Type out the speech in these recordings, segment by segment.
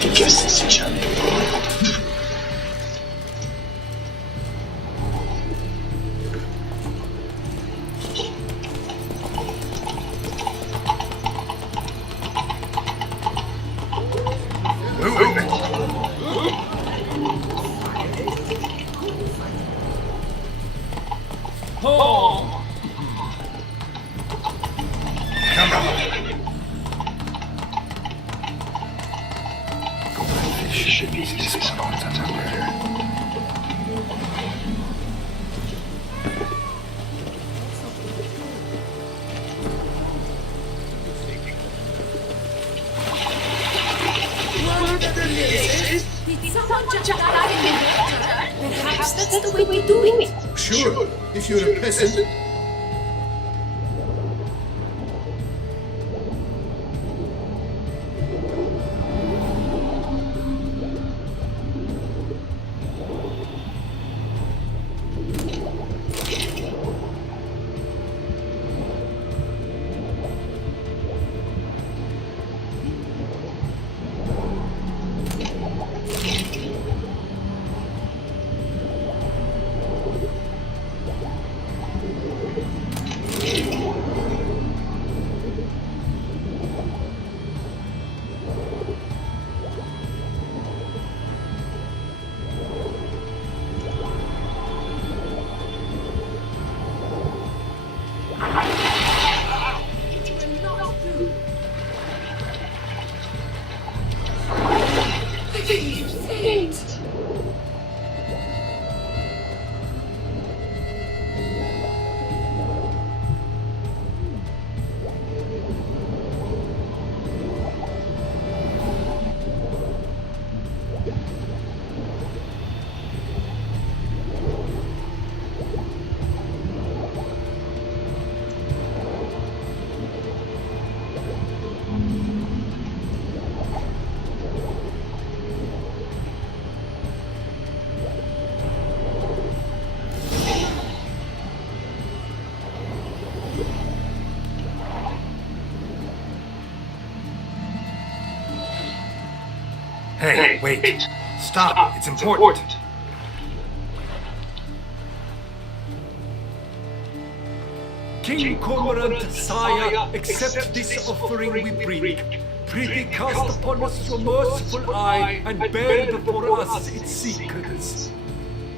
Give sensation. Should be easy to spot on that out there. Did someone just die in the water? Perhaps that's the way we do it. Sure, if you're a peasant. Hey, wait. Stop. It's important. King Cormorant, sire, accept this offering we bring. Prithee cast upon us your merciful eye, and bear before us its secrets.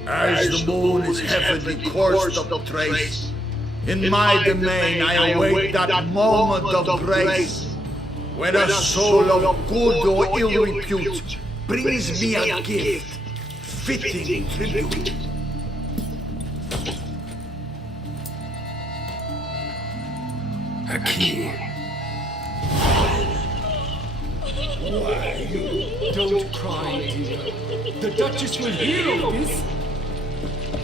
As the moon is heavily coursed of trace, in my domain I await that moment of grace, when a soul of good or ill repute brings me a gift, fitting tribute. A key. Why, you... Don't cry, dear. The Duchess will hear of this.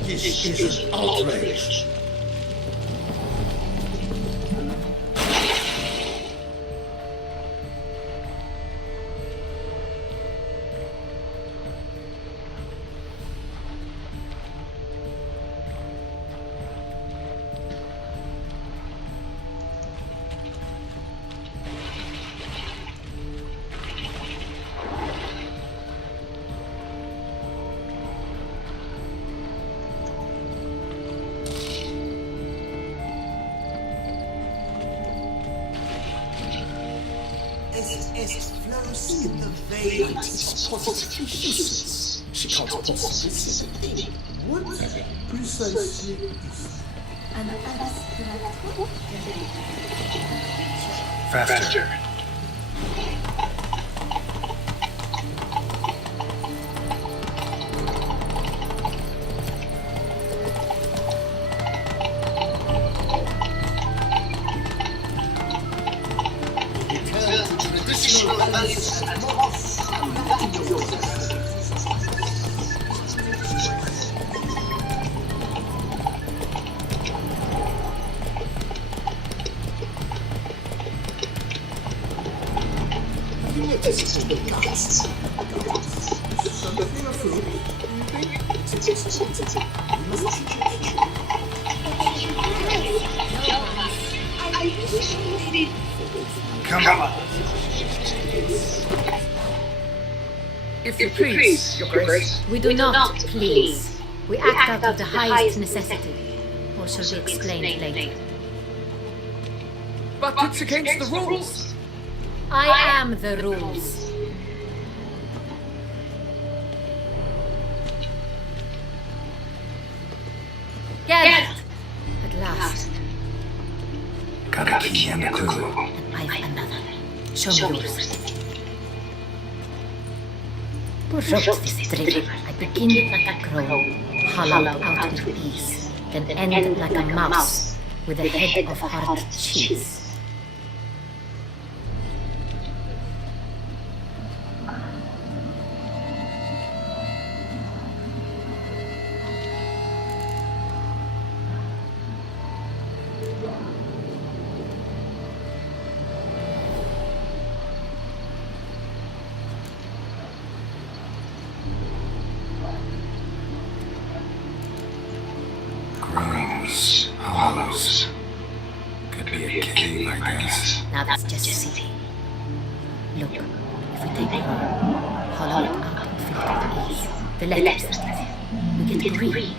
This is an outrage. As it flows in the vein, it's positively useless. She can't possibly be. What precisely is An abstract. Faster. traditional values and morals? Come on. If you please, Your Grace. We do not please. We act out of the highest necessity. Or shall be explained later. But it's against the rules. I am the rules. Get it! At last. Got a key and a clue. And I've another. Show me yours. Push up this trigger. I begin like a crow, hollow out with ease, then end like a mouse with a head of hard cheese. Groans, hollows. Could be a cave, I guess. Now that's just silly. Look, if we take the hollow it out and fill it with ease, the letters that is, we get green.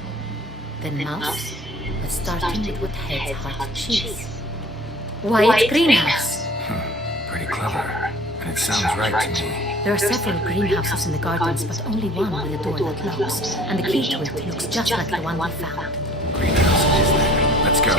Then mouse, but starting with what heads hard cheese. Why, it's greenhouse. Pretty clever. And it sounds right to me. There are several greenhouses in the gardens, but only one with a door that locks, and the key to it looks just like the one we found. Greenhouse it is then. Let's go.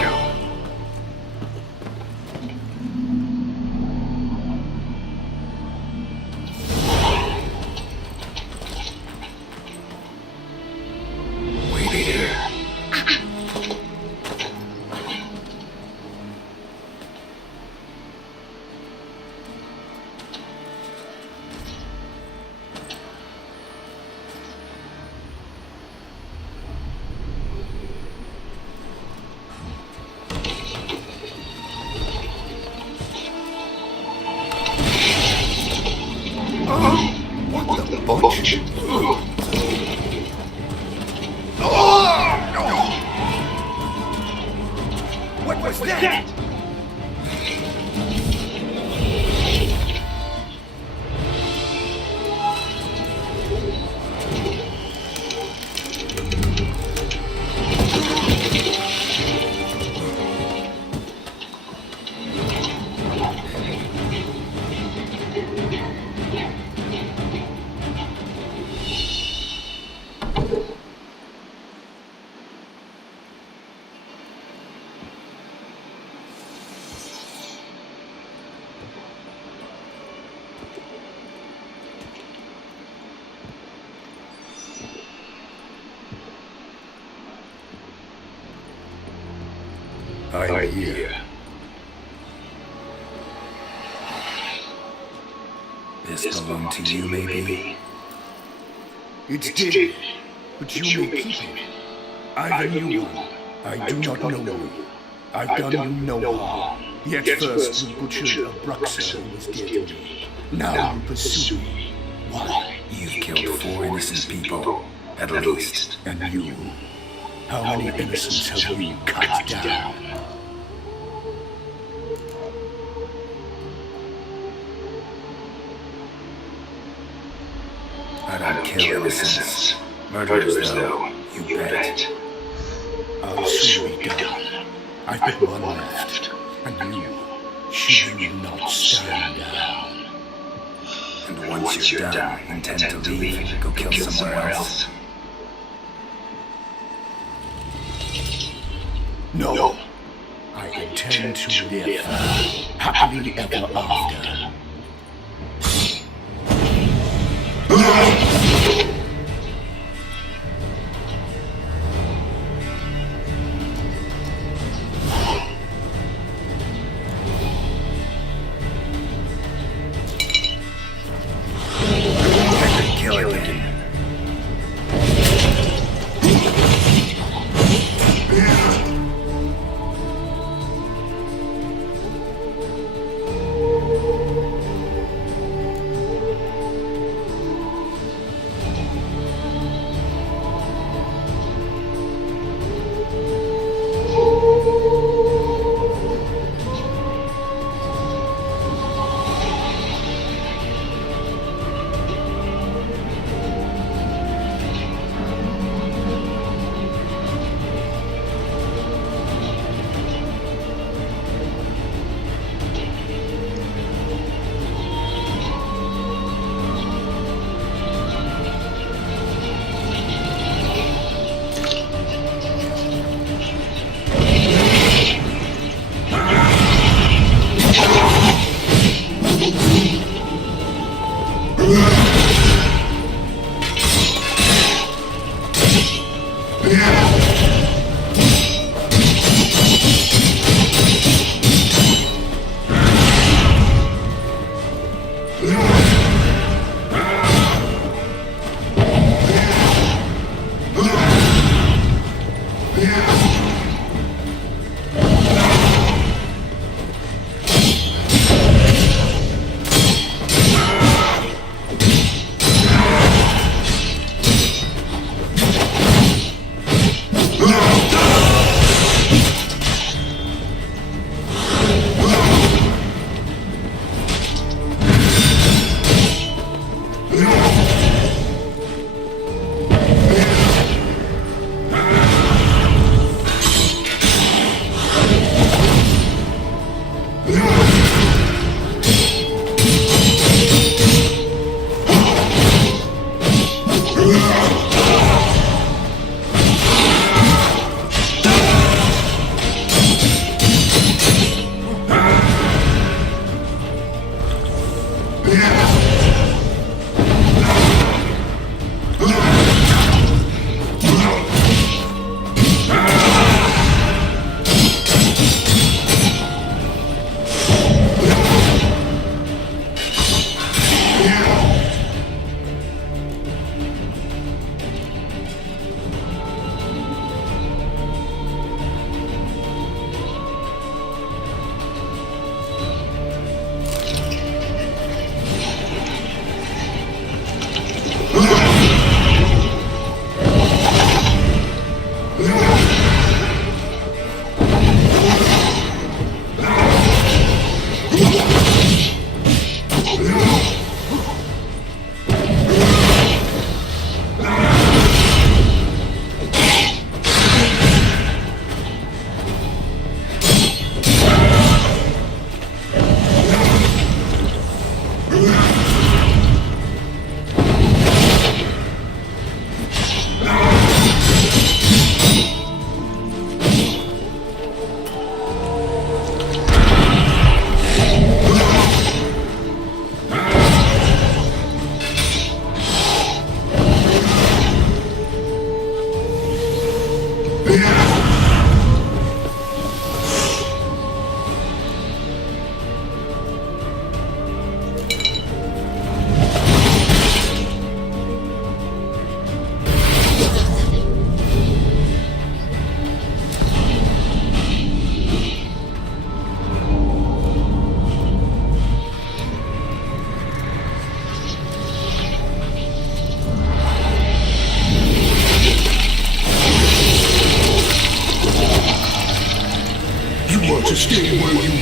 Wait here. What the butch? What was that? I'm here. This belonged to you, maybe? It did, but you may keep it. I've a new one. I do not know you. I've done you no harm. Yet first you butchered a Bruxer who was dear to me. Now you pursue me. Why? You've killed 4 innocent people, at least. And you? How many innocents have you cut down? I don't kill innocents. Murderers, though, you bet. I'll soon be done. I've but one left. And you, should you not stand down? And once you're done, intend to leave, go kill somewhere else. No. I intend to live happily ever after. Kill it then.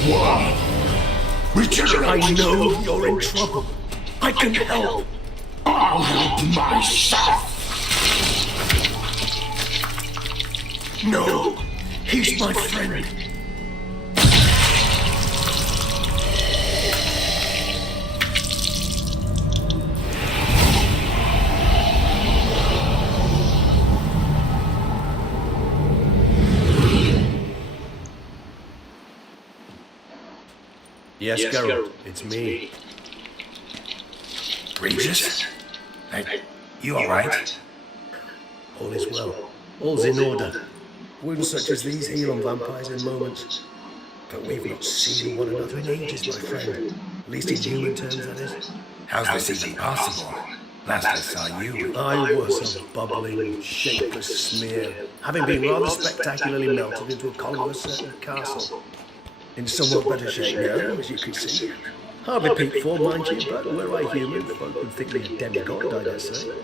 What? Regenerate! I know you're in trouble. I can help. I'll help myself! No, he's my friend. Yes, Geralt, it's me. Regis? Hey, you alright? All is well. All's in order. Wounds such as these heal on vampires in moments. But we've not seen one another in ages, my friend. At least in human terms, that is. How's this even possible? Last I saw you, I was a bubbling, shapeless smear, having been rather spectacularly melted into a column of a certain castle. In somewhat better shape now, as you can see. Hardly peak form, mind you, but were I human, folk would think me a demigod, I dare say.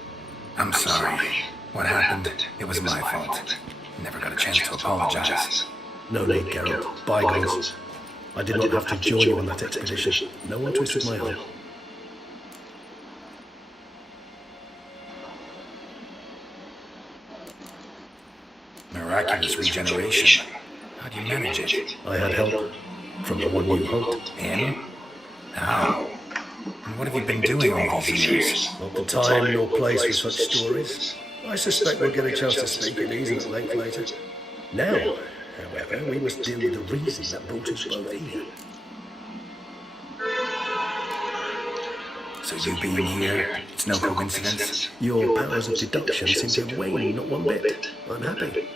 I'm sorry. What happened? It was my fault. Never got a chance to apologize. No need, Geralt. Bygones. I did not have to join you on that expedition. No one twisted my arm. Miraculous regeneration. How do you manage it? I had help from the one you hunt. Him? How? And what have you been doing all these years? Not the time nor place for such stories. I suspect we'll get a chance to speak at ease and at length later. Now, however, we must deal with the reason that brought us both here. So you being here, it's no coincidence? Your powers of deduction seem to have waned not one bit. I'm happy.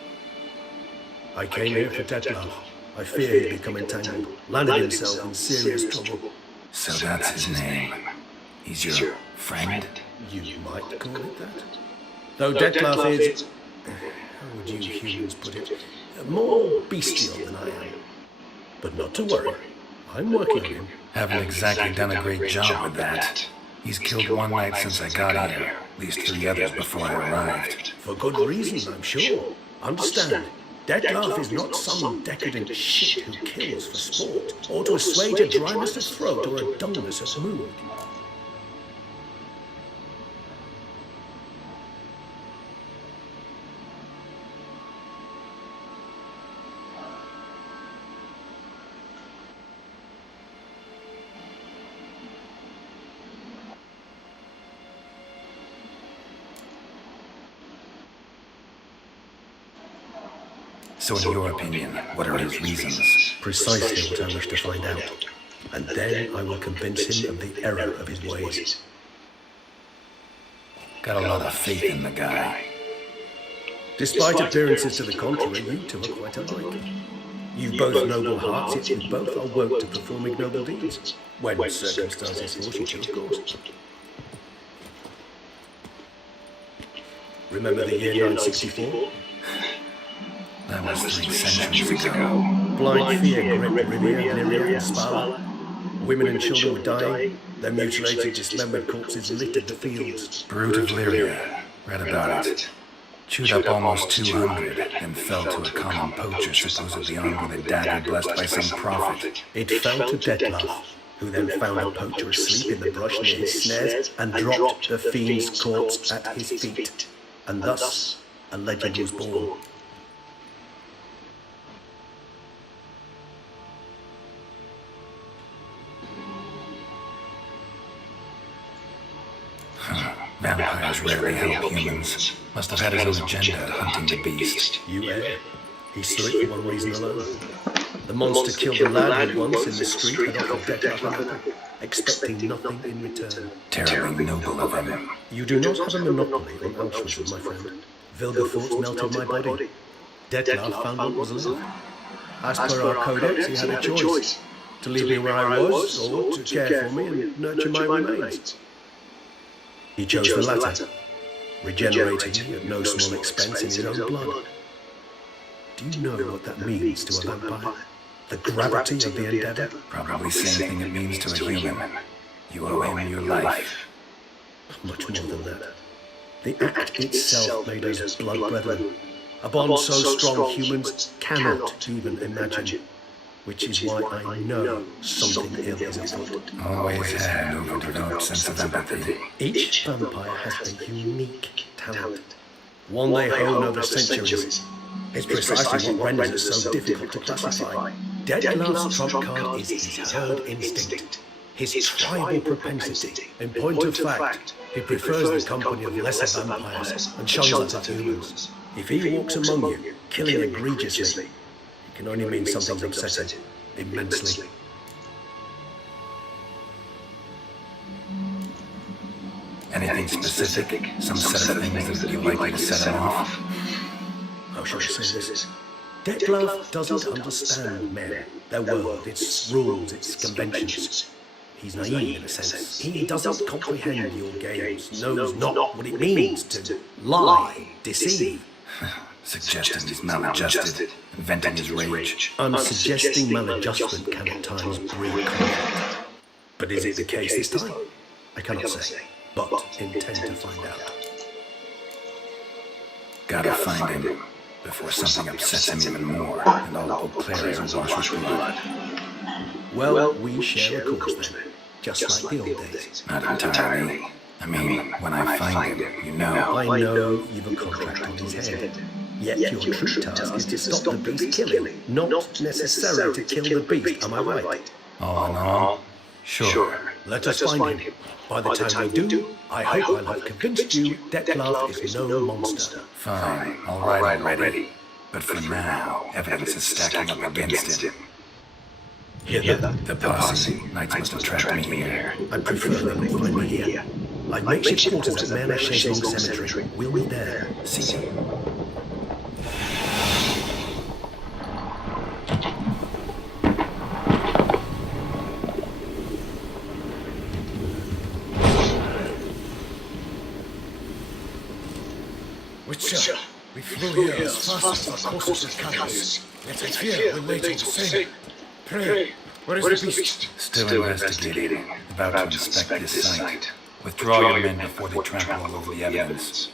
I came here for Detlef. I fear he'd become entangled, landed himself in serious trouble. So that's his name. He's your friend? You might call it that. Though Detlef is, how would you humans put it, more bestial than I am. But not to worry, I'm working on him. Haven't exactly done a great job with that. He's killed one knight since I got here, at least 3 others before I arrived. For good reason, I'm sure. Understand, Detlef is not some decadent shit who kills for sport, or to assuage a dryness of throat or a dullness of mood. So in your opinion, what are his reasons? Precisely what I wish to find out. And then I will convince him of the error of his ways. Got a lot of faith in the guy. Despite appearances to the contrary, you two are quite alike. You've both noble hearts, yet you both are wont to perform ignoble deeds. When circumstances force you to, of course. Remember the year 964? That was 3 centuries ago. Blind fear gripped Rivia, Lyria, and Spala. Women and children were dying. Their mutilated, dismembered corpses littered the fields. Brute of Lyria. Read about it. Chewed up almost 200, then fell to a common poacher supposedly armed with a dagger blessed by some prophet. It fell to Detlef, who then found a poacher asleep in the brush near his snares and dropped the fiend's corpse at his feet. And thus, a legend was born. Vampires rarely help humans. Must have had his own agenda hunting the beast. You err. He slew it for one reason alone. The monster killed a lad who once in the street had offered Detlef an apple, expecting nothing in return. Terribly noble of him. You do not have a monopoly on altruism, my friend. Vilgefortz melted my body. Detlef found what was left. As per our codex, he had a choice. To leave me where I was, or to care for me and nurture my remains. He chose the latter, regenerating me at no small expense in his own blood. Do you know what that means to a vampire? The gravity of the endeavor? Probably same thing it means to a human. You owe him your life. Much more than that. The act itself made us blood brethren. A bond so strong humans cannot even imagine. which is why I know something ill is afoot. Always had an overdeveloped sense of empathy. Each vampire has a unique talent, one they hone over centuries. It's precisely what renders it so difficult to classify. Deadlove's trump card is his herd instinct, his tribal propensity. In point of fact, he prefers the company of lesser vampires and shuns that of humans. If he walks among you, killing egregiously, it can only mean something's upsetting immensely. Anything specific? Some set of things that would be likely to set him off? How should I say this? Detlef doesn't understand men, their world, its rules, its conventions. He's naive in a sense. He doesn't comprehend your games, knows not what it means to lie, deceive. Suggesting he's maladjusted, venting his rage. I'm suggesting maladjustment can at times breed conflict. But is it the case this time? I cannot say, but intend to find out. Gotta find him before something upsets him even more, and all Eau Claire is awash with blood. Well, we share a course then, just like the old days. Not entirely. I mean, when I find him, you know. I know you've a contract on his head. Yet your true task is to stop the beast killing, not necessarily to kill the beast, am I right? All in all, sure. Let us find him. By the time we do, I hope I'll have convinced you Detlef is no monster. Fine, all right already. But for now, evidence is stacking up against him. Hear that? The posse, Knights must have trapped me here. I prefer them to find me here. I'd make shift quarters at Mère Chaiselong Cemetery. We'll be there. See you. Witcher, we flew here as fast as our horses could carry us. Yet I fear we'll wait all the same. Pray, where is the beast? Still investigating. About to inspect this site. Withdraw your men before they trample all over the evidence.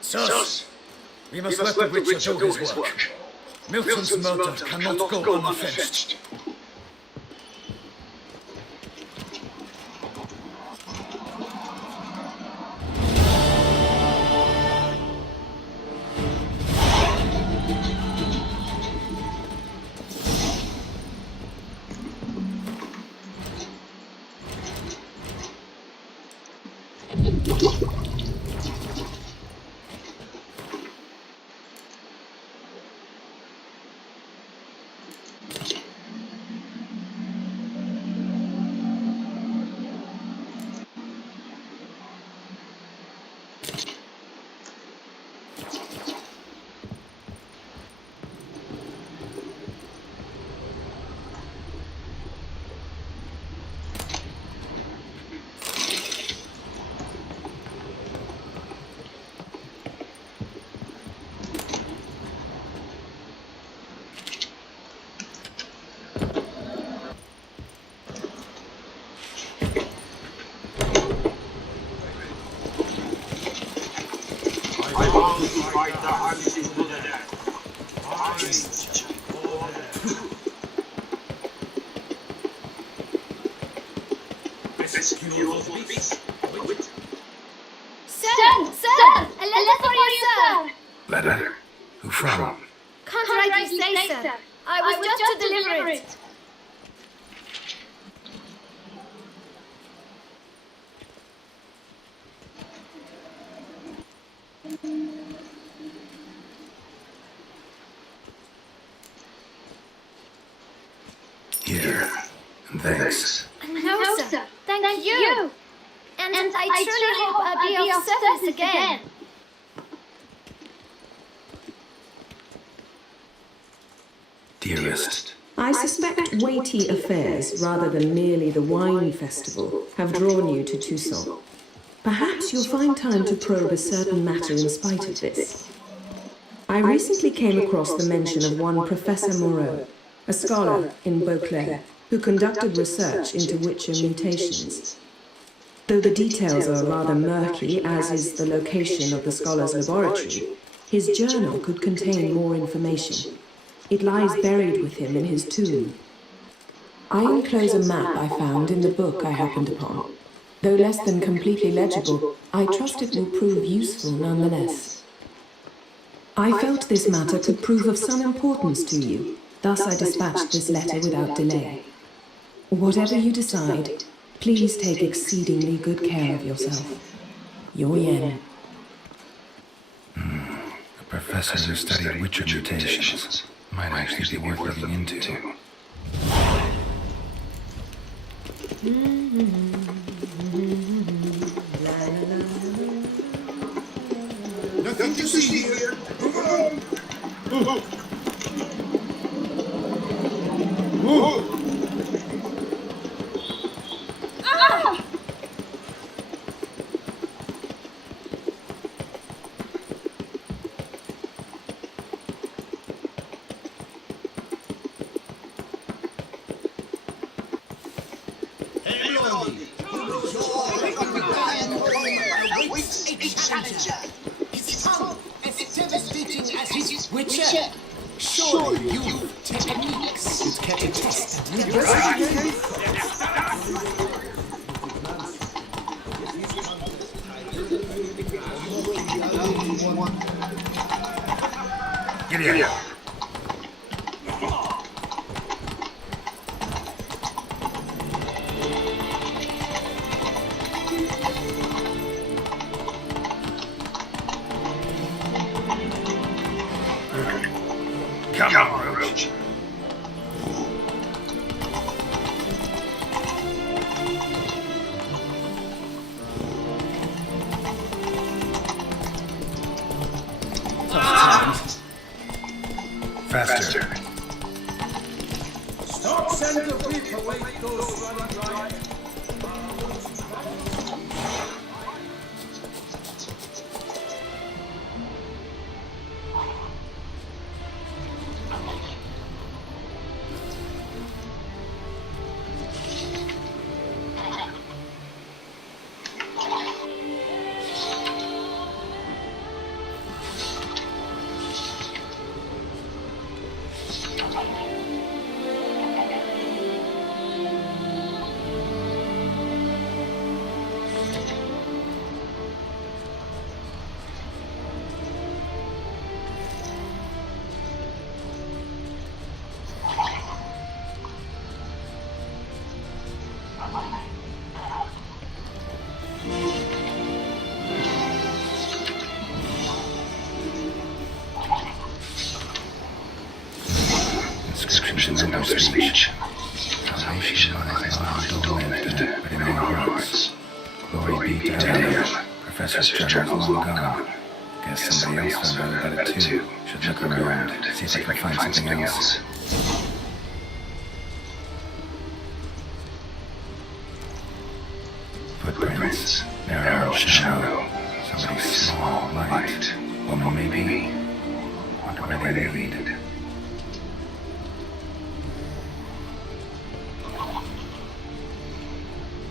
Sirs, we must let the Witcher do his work. Milton's murder cannot go unoffended. Sir! A letter for you, sir! Letter? Who from? Can't rightly say, sir. I was just to deliver it. Here. And thanks. No, sir. Thank you. And I truly hope I'll be of service again. Dearest. I suspect weighty affairs, rather than merely the wine festival, have drawn you to Toussant. Perhaps you'll find time to probe a certain matter in spite of this. I recently came across the mention of one Professor Moreau, a scholar in Beauclair, who conducted research into Witcher mutations. Though the details are rather murky, as is the location of the scholar's laboratory, his journal could contain more information. It lies buried with him in his tomb. I enclose a map I found in the book I happened upon. Though less than completely legible, I trust it will prove useful nonetheless. I felt this matter could prove of some importance to you, thus I dispatched this letter without delay. Whatever you decide, please take exceedingly good care of yourself. Your Yen. A professor who studied Witcher mutations might actually be worth looking into. Nothing to see here. Witcher, surely you've techniques you can test and investigate. Get here. Come on, Roach. Faster. Stop, send the whip away those running dry. Inscriptions in their speech. Salvation lies not lived, but in our hearts. Glory be to Him. Professor Stratton's long gone. Guess somebody else found out about it too. Should look around, see if I can find something else. Footprints, narrow shadow. Somebody small, light. Woman maybe. Wonder where they lead.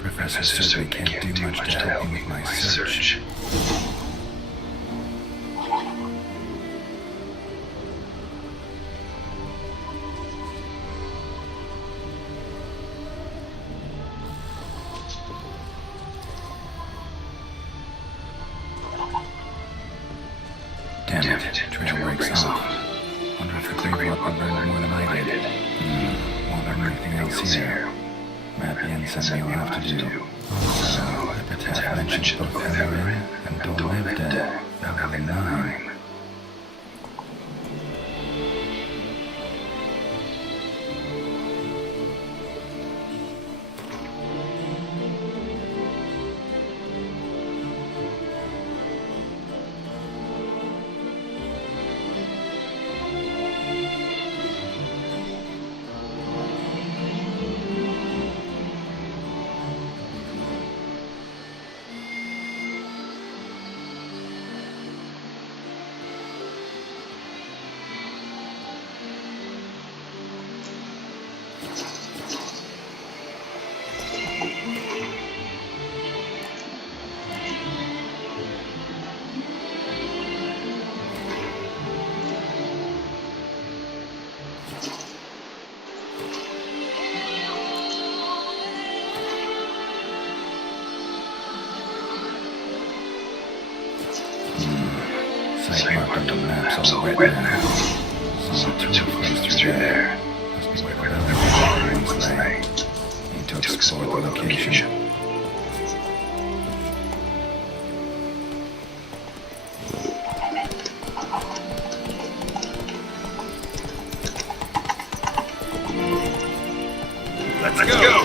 Professor certainly can't do much to help me with my search. Damn it, trail breaks off. Wonder if the grave walker learned more than I did. Won't learn anything else here. Map Yen said we'll have to do. Also, Epitaph mentioned both Hellrin and Don't Live Dead, level 9. site marked on the map's all wet now. Some tour flows through there. Must be where the mountain once lay. Need to explore the location. Let's go!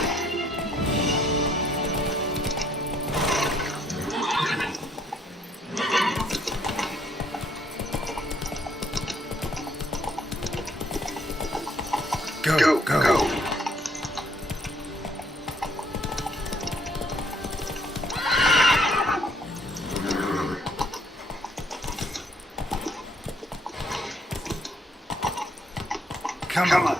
Go. Come on.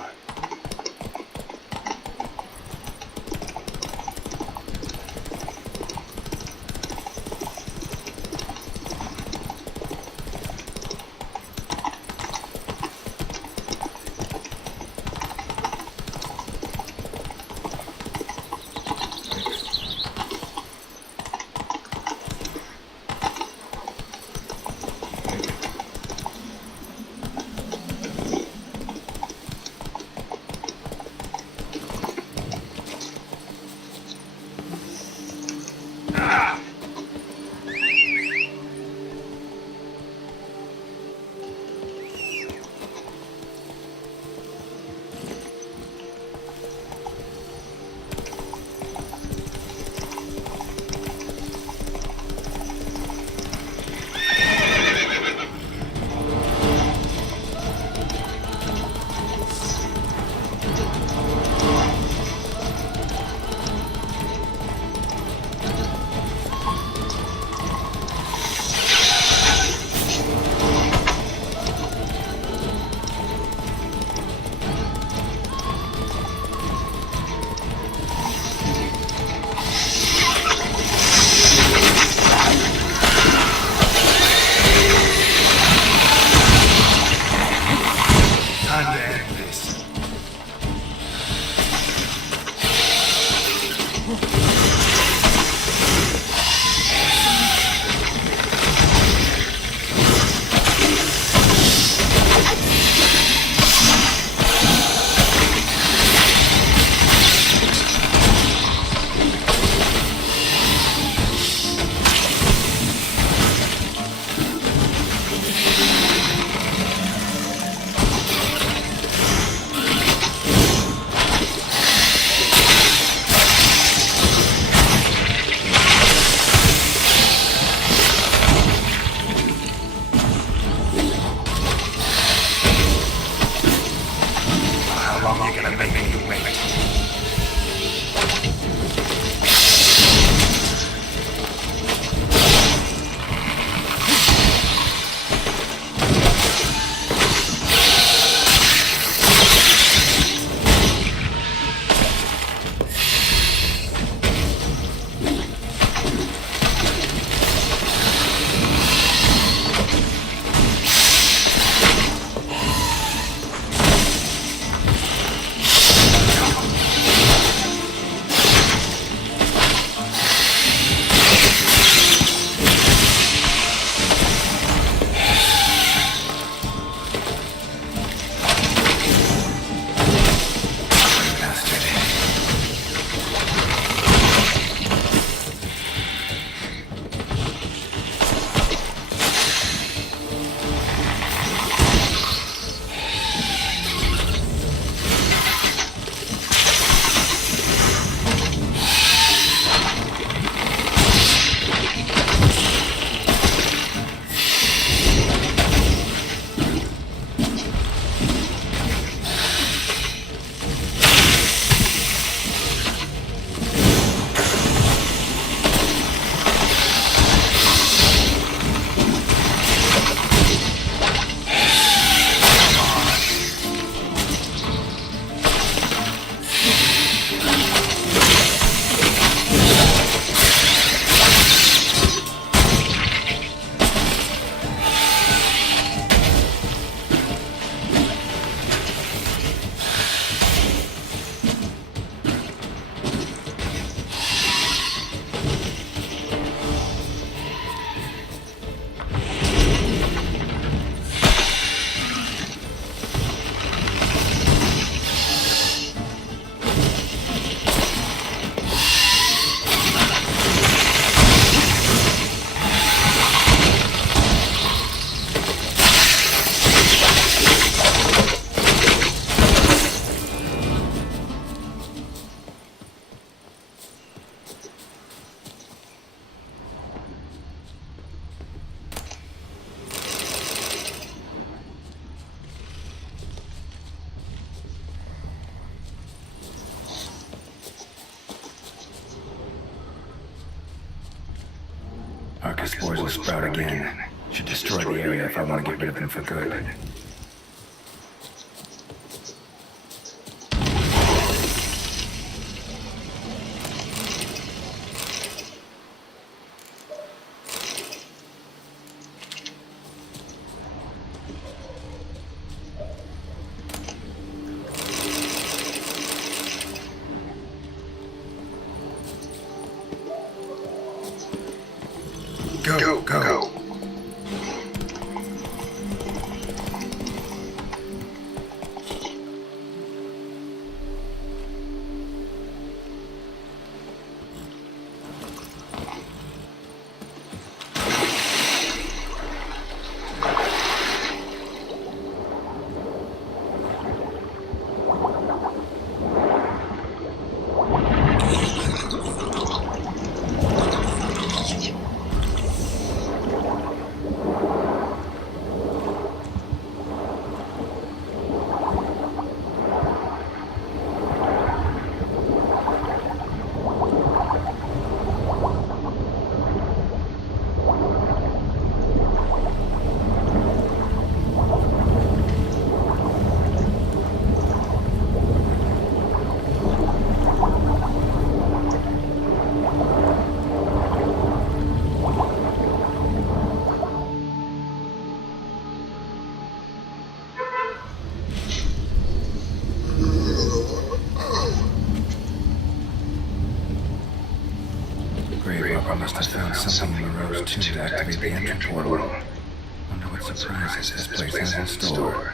Carcass spores will sprout again. Should destroy the area if I want to get rid of them for good. Go. I must have found something in Moreau's tomb to activate the entry portal. Wonder what surprises this place has in store.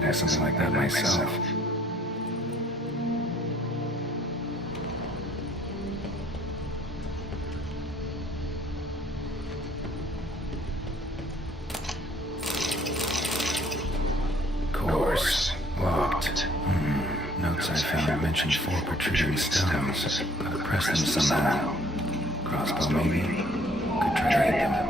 having something like that myself. Course. Locked. Notes I found mentioned 4 protruding stones. Gotta press them somehow. Crossbow maybe? Could try to hit them.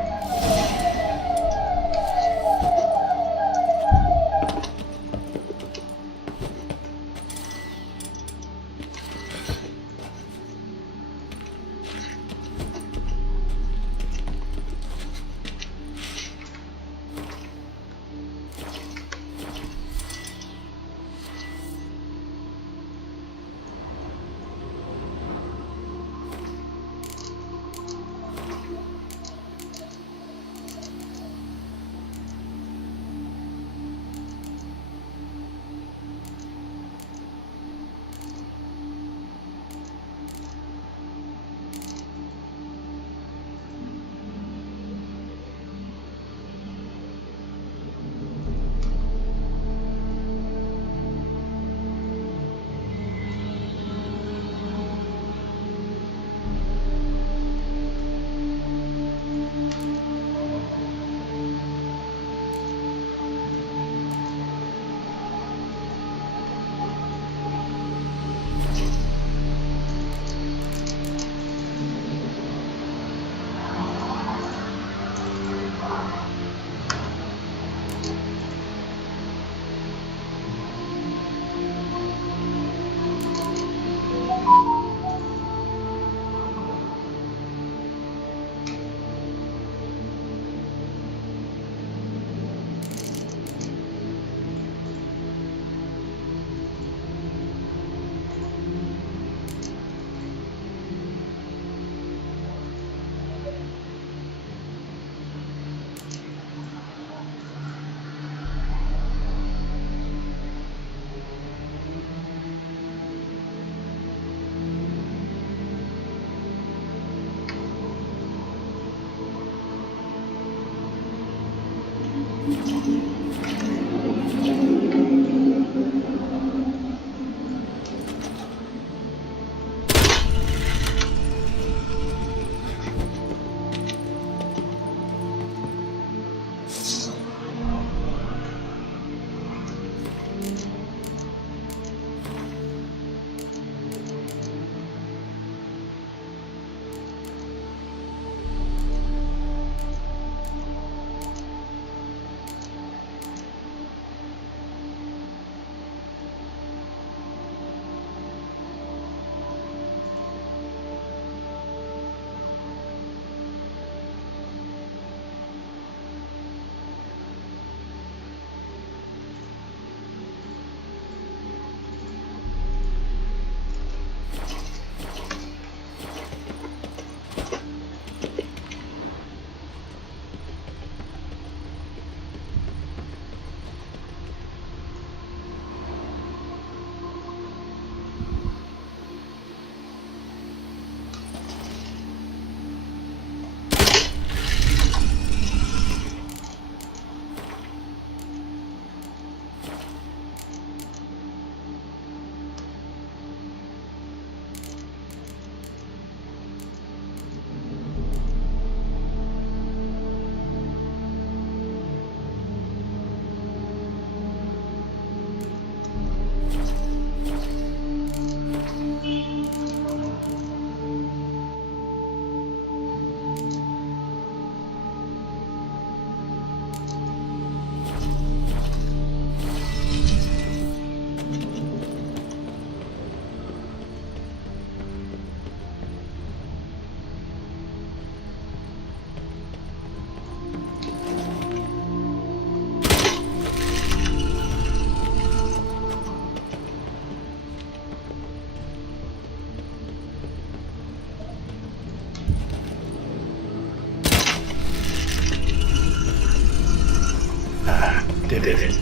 Did it.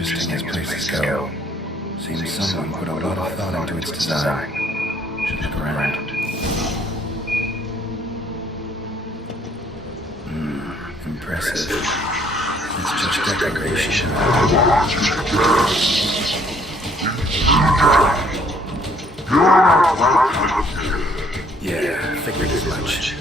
interesting as places go. Seems someone put a lot of thought into its design. Should look around. Impressive. It's just decoration. Yeah, figured as much.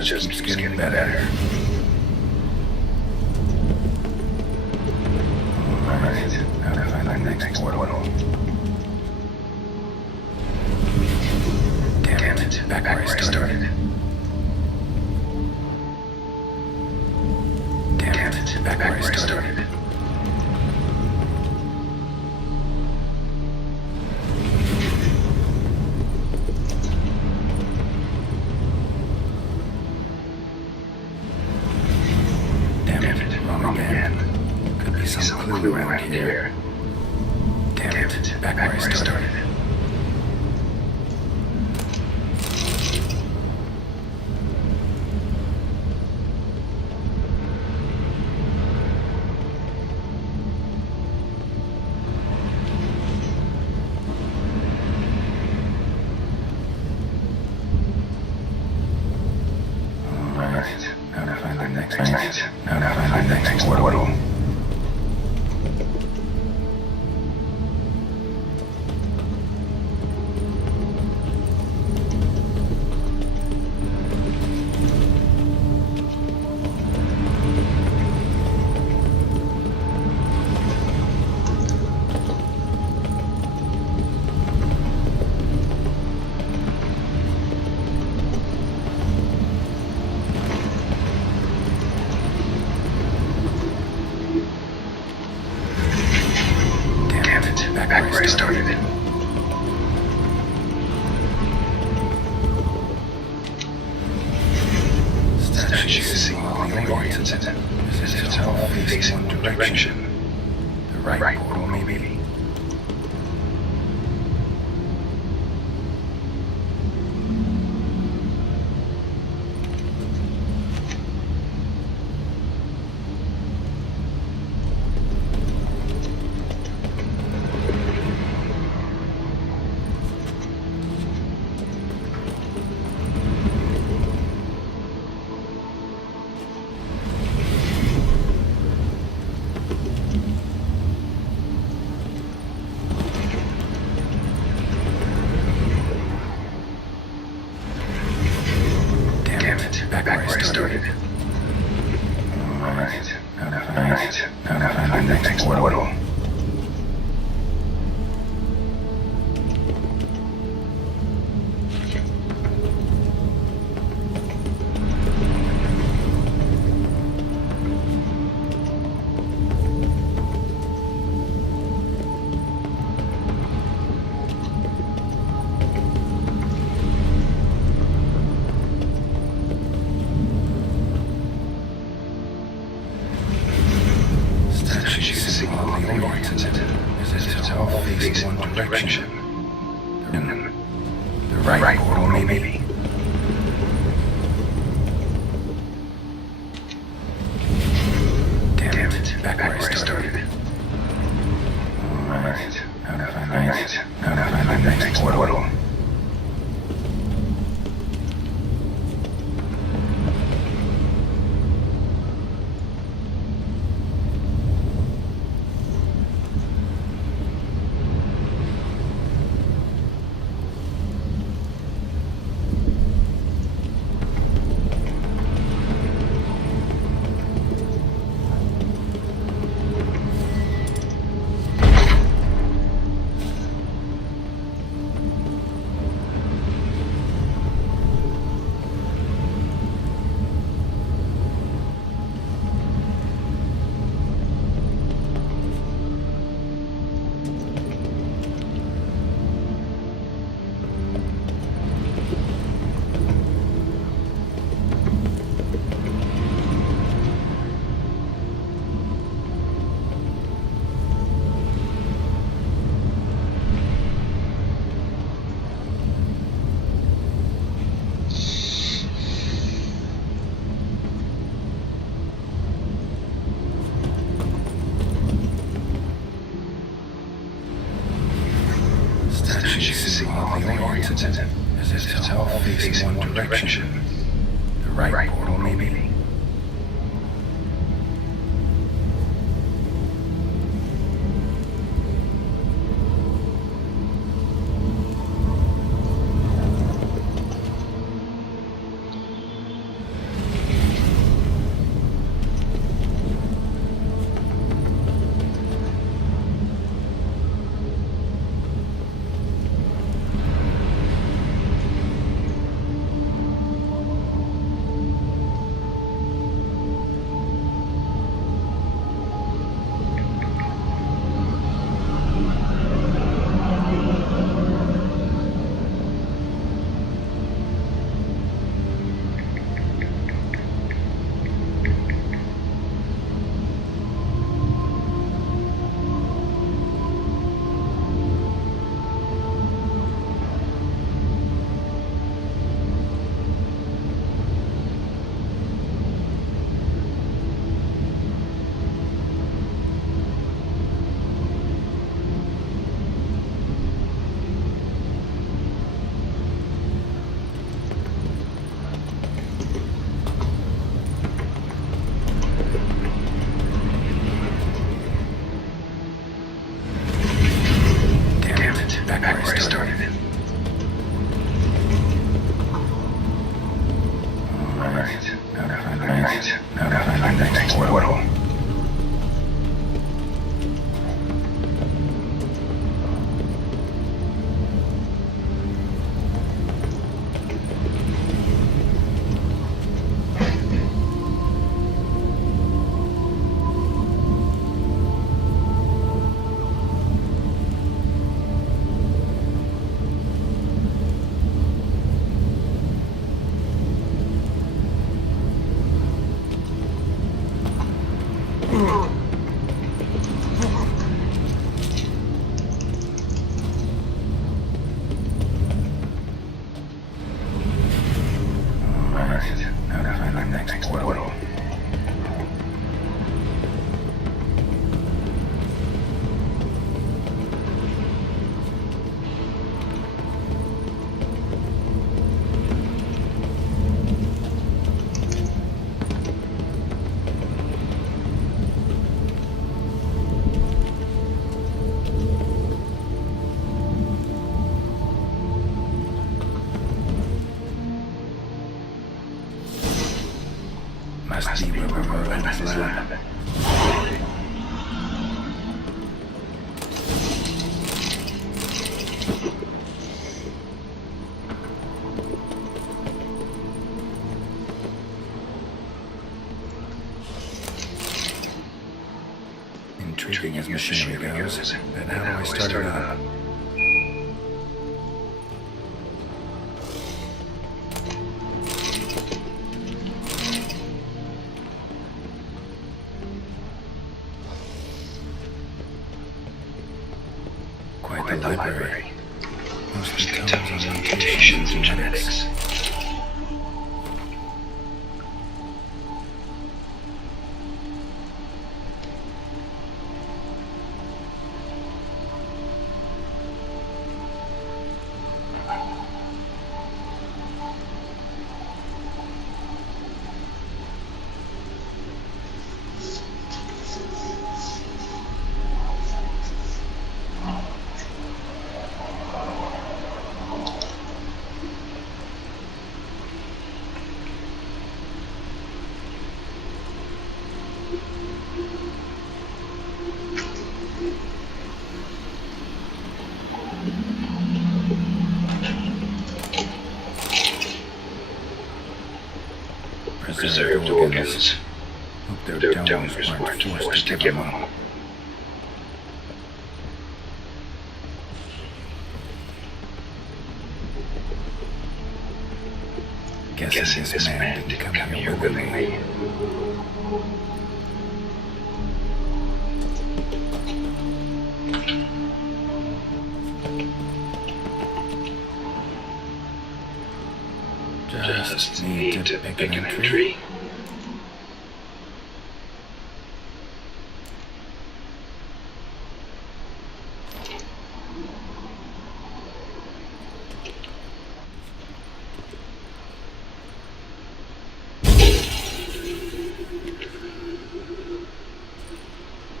Just keeps getting better. Alright, now to find the next portal. Damn it, back where I started. Damn it, back where I started. Some clue around here. Damn it, back where I started. Alright, now to find the next portal. Back where I started. Statues symbolically oriented, as if to all face one direction. The right portal, maybe. Back where I started. Alright, now to find the next portal. Symbolically oriented, as if to all face one direction. The right portal, maybe. Damn it, back where I started. Alright, now to find the next portal. seem oddly oriented, as if to all face in one direction. The right portal, maybe? Back where I started. Alright, now to find the next portal. Must be where Merlin's lab. Intriguing as machinery goes, then how do I start it up? The library. Mostly tomes on mutations and genetics. Preserved organs. Hope their donors weren't forced to give them up. Guessing this man didn't come here willingly. Just need to pick an entry.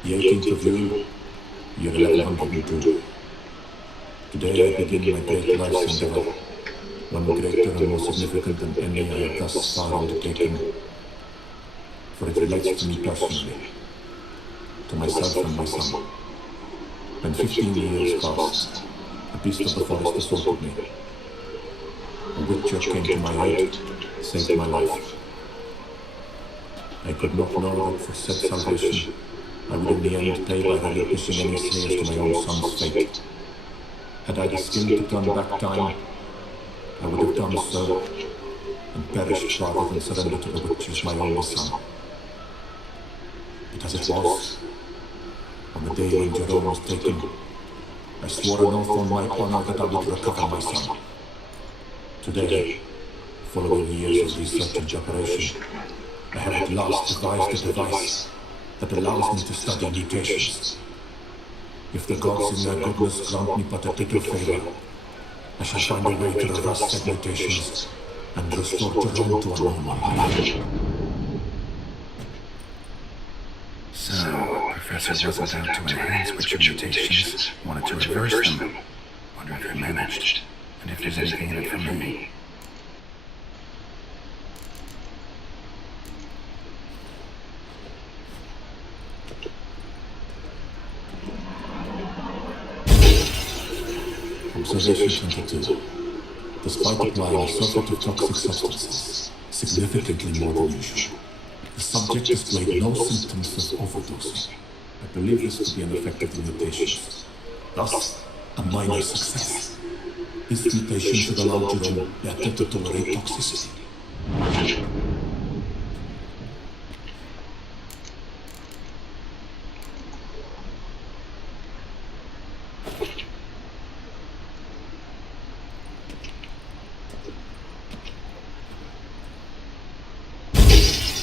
The 18th of June, year 1102. Today I begin my great life's endeavor, one greater and more significant than any I have thus far undertaken, for it relates to me personally, to myself and my son. When 15 years passed, a beast of the forest assaulted me. A witcher came to my aid, saved my life. I could not know that for said salvation, I would in the end pay by relinquishing any slaves to my own son's fate. Had I the skill to turn back time, I would have done so, and perished rather than surrender to the witches my only son. But as it was, on the day when Jerome was taken, I swore an oath on my honor that I would recover my son. Today, following years of research and preparation, I have at last devised a device that allows me to study mutations. If the gods in their goodness grant me but a little favor, I shall find a way to reverse said mutations and restore Jerome to a normal life. So, Professor wasn't out to enhance witcher mutations, wanted to reverse them. Wonder if he managed, and if there's anything in it for me. Observation 22. Despite applying a surfeit of toxic substances, significantly more than usual, the subject displayed no symptoms of overdosing. I believe this to be an effect of the mutations. Thus, a minor success. This mutation should allow Jerome better to tolerate toxicity.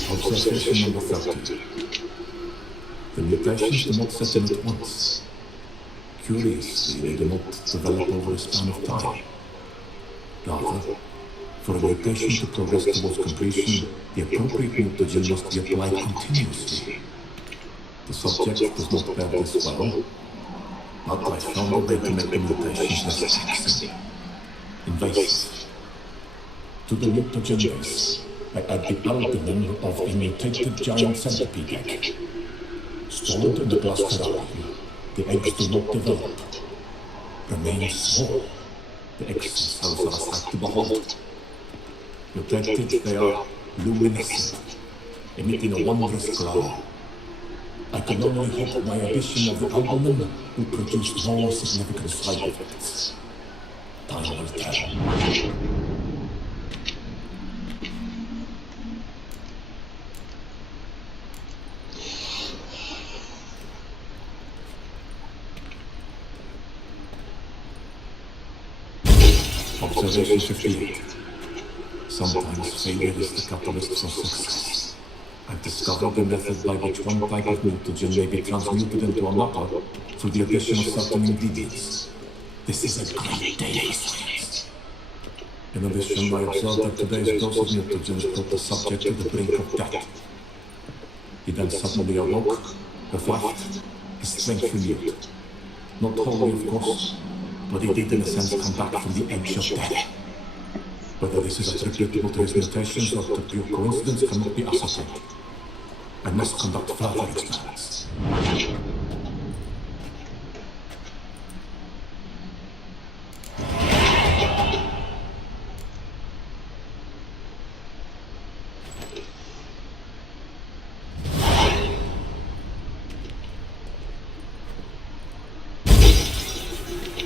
Observation number 30. The mutations do not set in at once. Curiously, they do not develop over a span of time. Rather, for a mutation to progress towards completion, the appropriate mutagen must be applied continuously. The subject does not bear this well, but I found a way to make the mutations less taxing, invasive. To the mutagen base, I add the albumin of a mutated giant centipede egg. Stored in the glass terrarium, the eggs do not develop. Remain small. The eggs themselves are a sight to behold. Mutated, they are luminescent, emitting a wondrous glow. I can only hope my addition of the albumin will produce more significant side effects. Time will tell. Observation 58. Sometimes failure is the catalyst for success. I've discovered the method by which one type of mutagen may be transmuted into another through the addition of certain ingredients. This is a great day for science. In addition, I observed that today's dose of mutagens brought the subject to the brink of death. He then suddenly awoke, revived, his strength renewed. Not wholly, of course, but he did in a sense come back from the edge of death. Whether this is attributable to his mutations or to pure coincidence cannot be ascertained. I must conduct further experiments.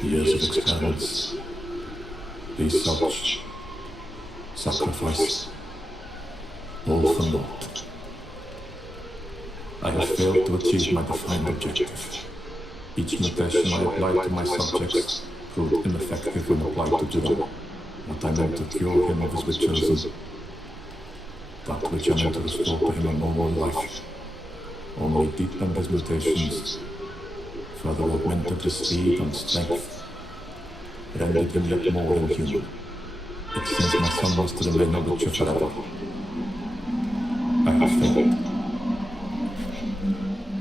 Years of experiments, research, sacrifice, all for naught. I have failed to achieve my defined objective. Each mutation I applied to my subjects proved ineffective when applied to Jerome. What I meant to cure him of his witcherism, that which I meant to restore to him a normal life, only deepened his mutations, further augmented his speed and strength, rendered him yet more inhuman. It seems my son was to remain a witcher forever. I have failed.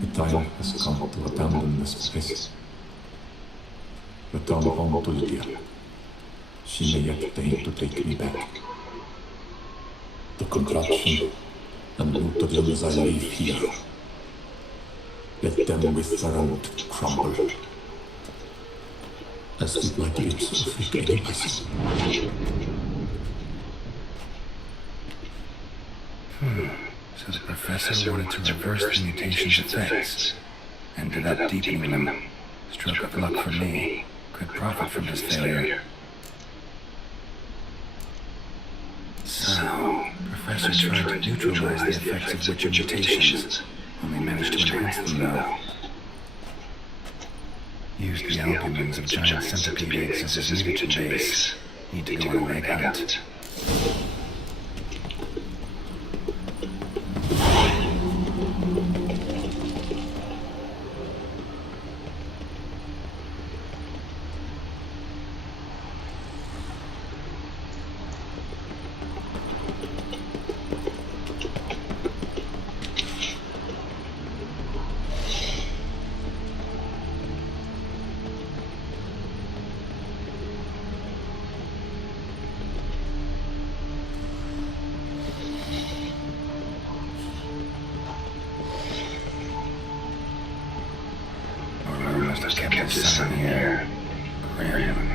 The time has come to abandon this place. Return home to Lydia. She may yet deign to take me back. The contraption and mutadils I leave here. Let them with their own crumble. As did my dreams of regaining myself. So the professor wanted to reverse the mutation's effects, ended up deepening them. Stroke of luck for me. Could profit from his failure. So, Professor tried to neutralize the effects of witcher mutations, only managed to enhance them though. Used the albumins of giant centipede eggs as his mutagen base. Need to go on an egg hunt. Must have kept his son here. Grim.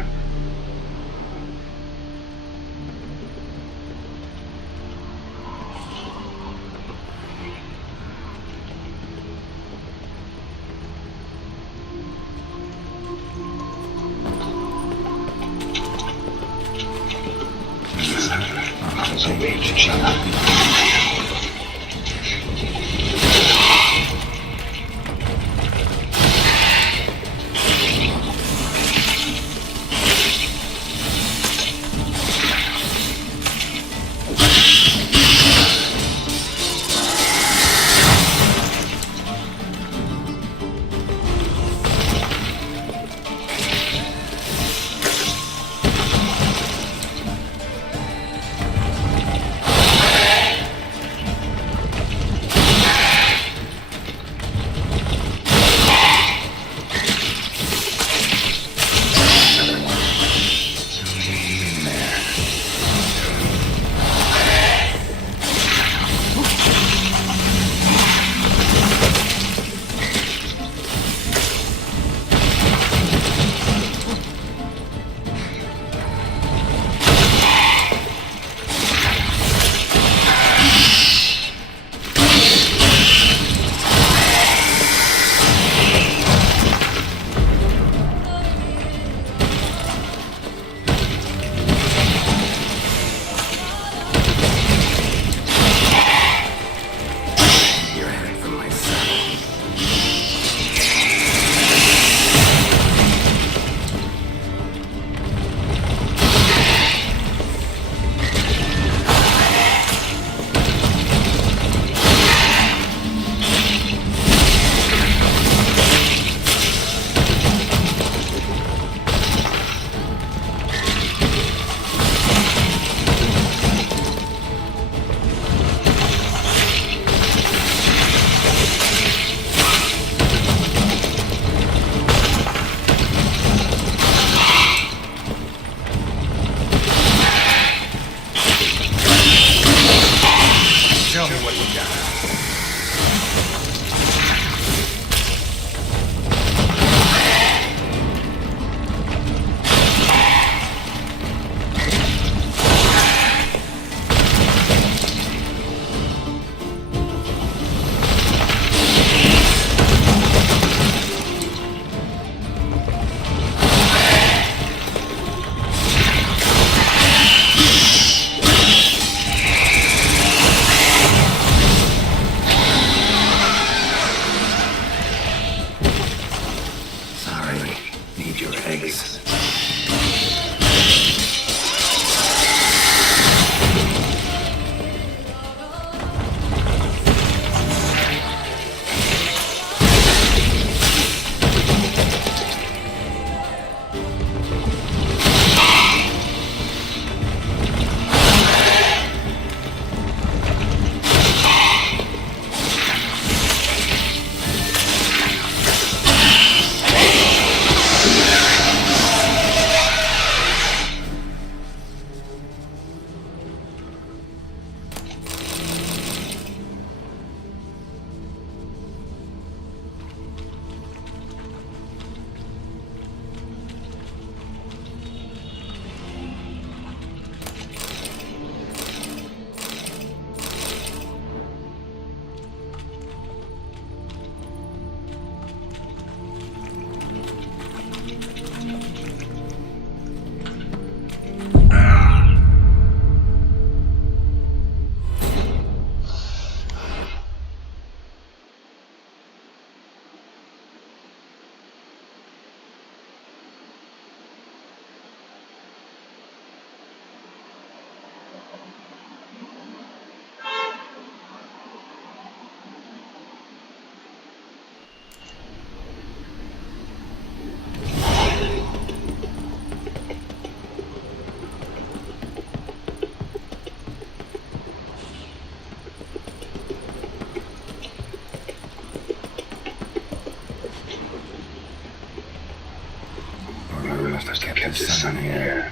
the sun in the air.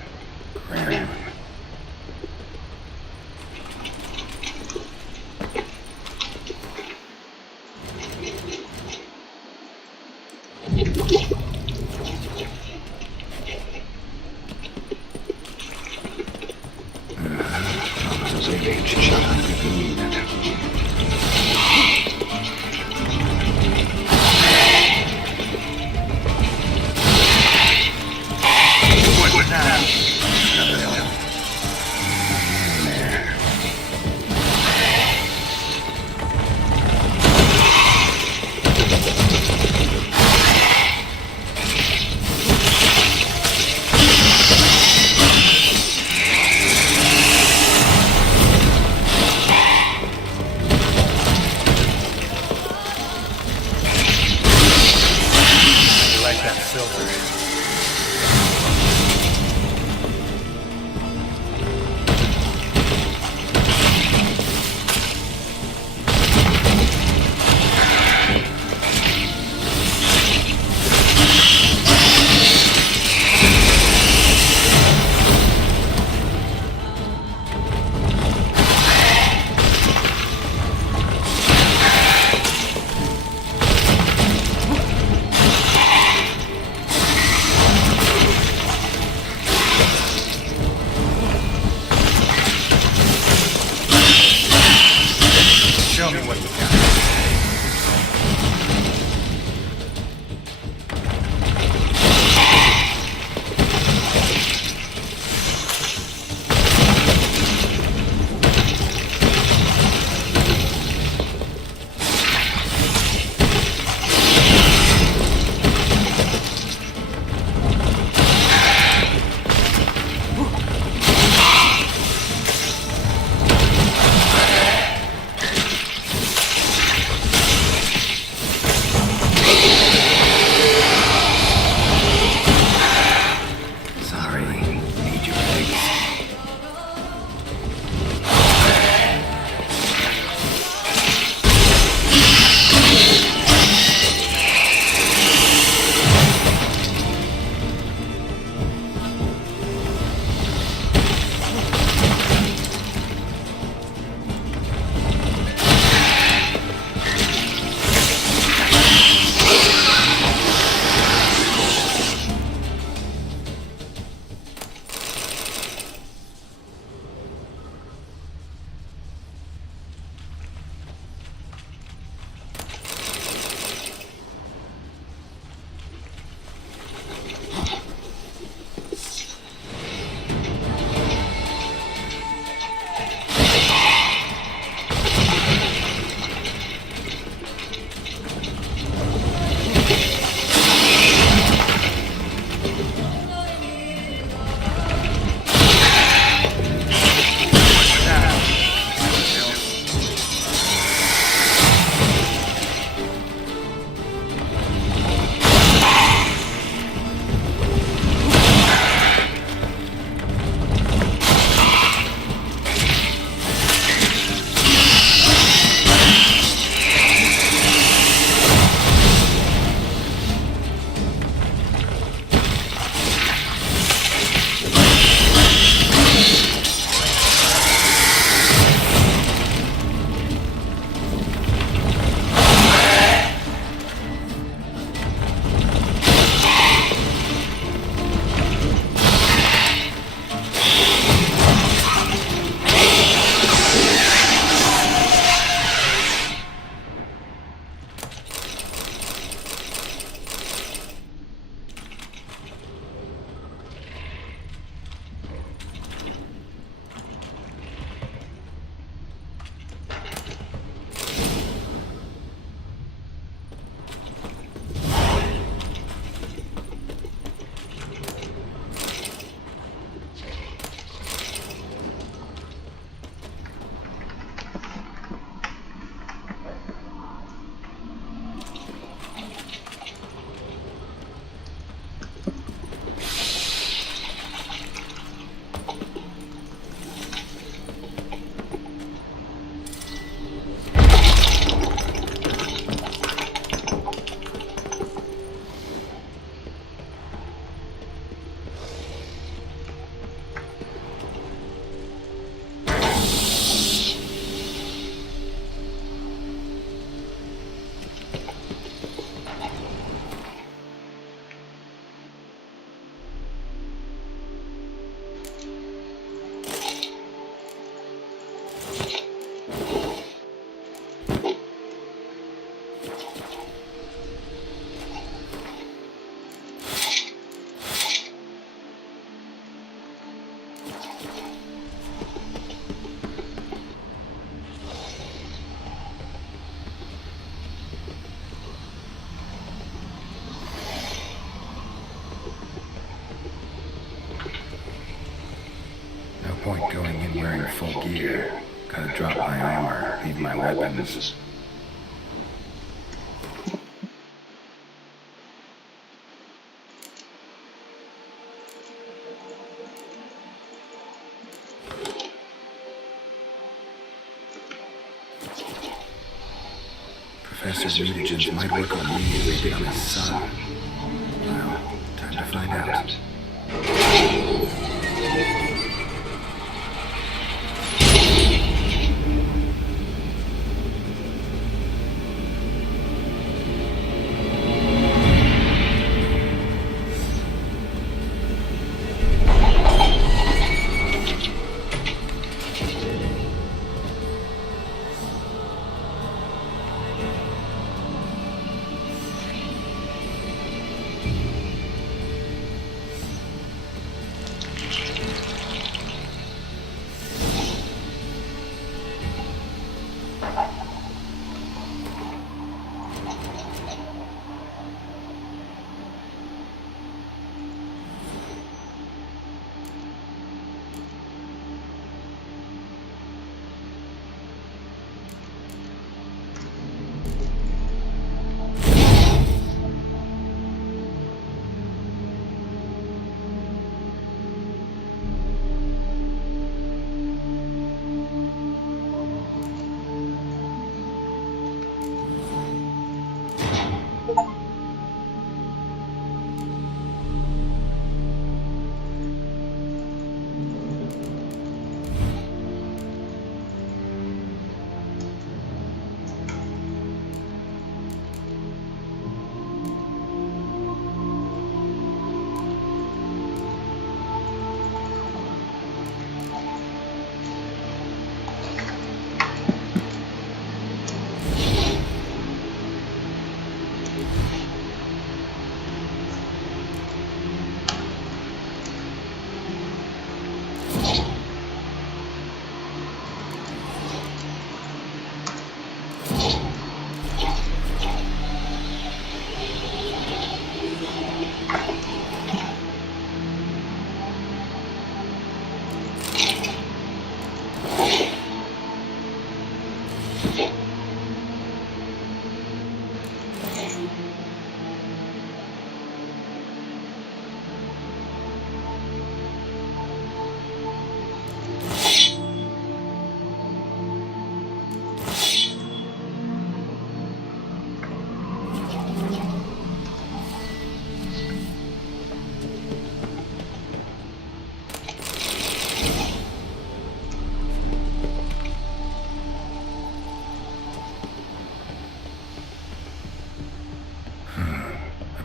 Grim. point going in wearing full gear. Gotta drop my armor, leave my weapons. Professor mutagens might work on me as they did on his son. Well, time to find out.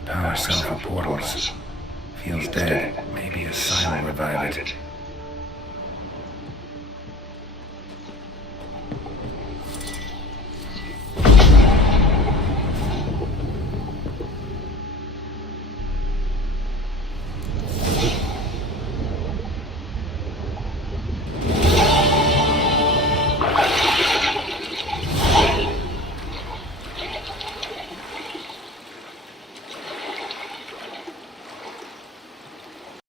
Power cell for portals. Feels dead. Maybe a sign will revive it.